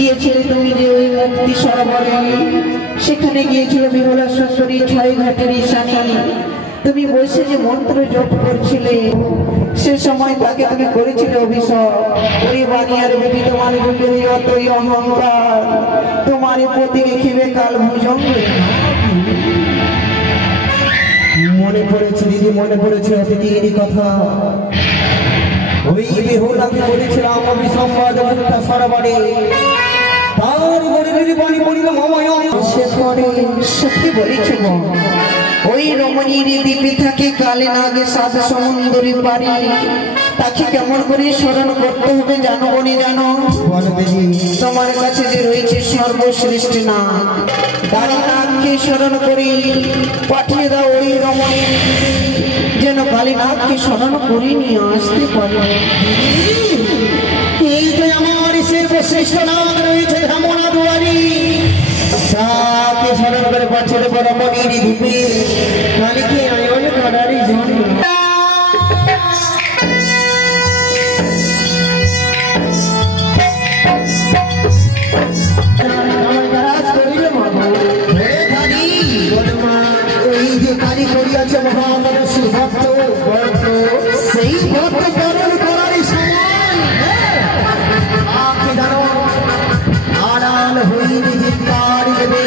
গিয়েছিলে তুমি যে ওই মুক্তি সরোবরে, সেখানে গিয়েছিল বিমলা সুন্দরী ছয় ঘাটের ঈশানী। তুমি বসে যে মন্ত্র জপ করছিলে, সে সময় তাকে তুমি করেছিলে অভিশাপ, ওই বানিয়ার বেটি তোমার বুকের যতই অহংকার, তোমার পতিকে খিবে কাল ভুজঙ্গ। মনে পড়েছে দিদি, মনে পড়েছে অতীতের কথা। ওই বেহুলাকে বলেছিলাম অভিসম্বাদ মুক্তা সরোবরে, তার গরিবের বাড়ি পড়িল মামায়। সে পরে সত্যি বলেছে ওই রমণীর দ্বীপে থাকে কালে নাগে সাত সমুদ্রী পারি, তাকে কেমন করে স্মরণ করতে হবে জানো বনি জানো? তোমার কাছে যে রয়েছে সর্বশ্রেষ্ঠ নাগ, দাঁড়ি নাগকে স্মরণ করে পাঠিয়ে দাও ওই রমণী, যেন কালী নাগকে স্মরণ করে নিয়ে আসতে পারে। এই যে আমার সর্বশ্রেষ্ঠ নাগ রয়েছে রমনা দুয়ারি, তাকে স্মরণ করে পাঠিয়ে দেব রমণীর দ্বীপে কালীকে আয়ন করার জন্য। সেই ভক্ত বরণ করার সময় আড়াল হইতে চিৎকার দেবে,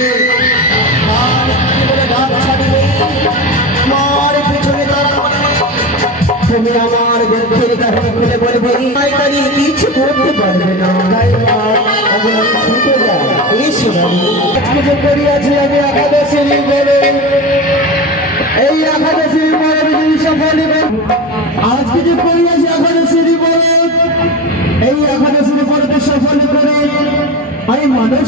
আমার পেছনে তুমি আমার দুঃখের কাহিনী খুলে বলবে, কিছু করতে পারবে না। করিয়াছি আমি একাদশীর বলে, এই একাদশীর পরে যদি সফল আজকে যে করিয়াছি একাদশীর বলে, এই একাদশীর পরে সফল করে আমি মানুষ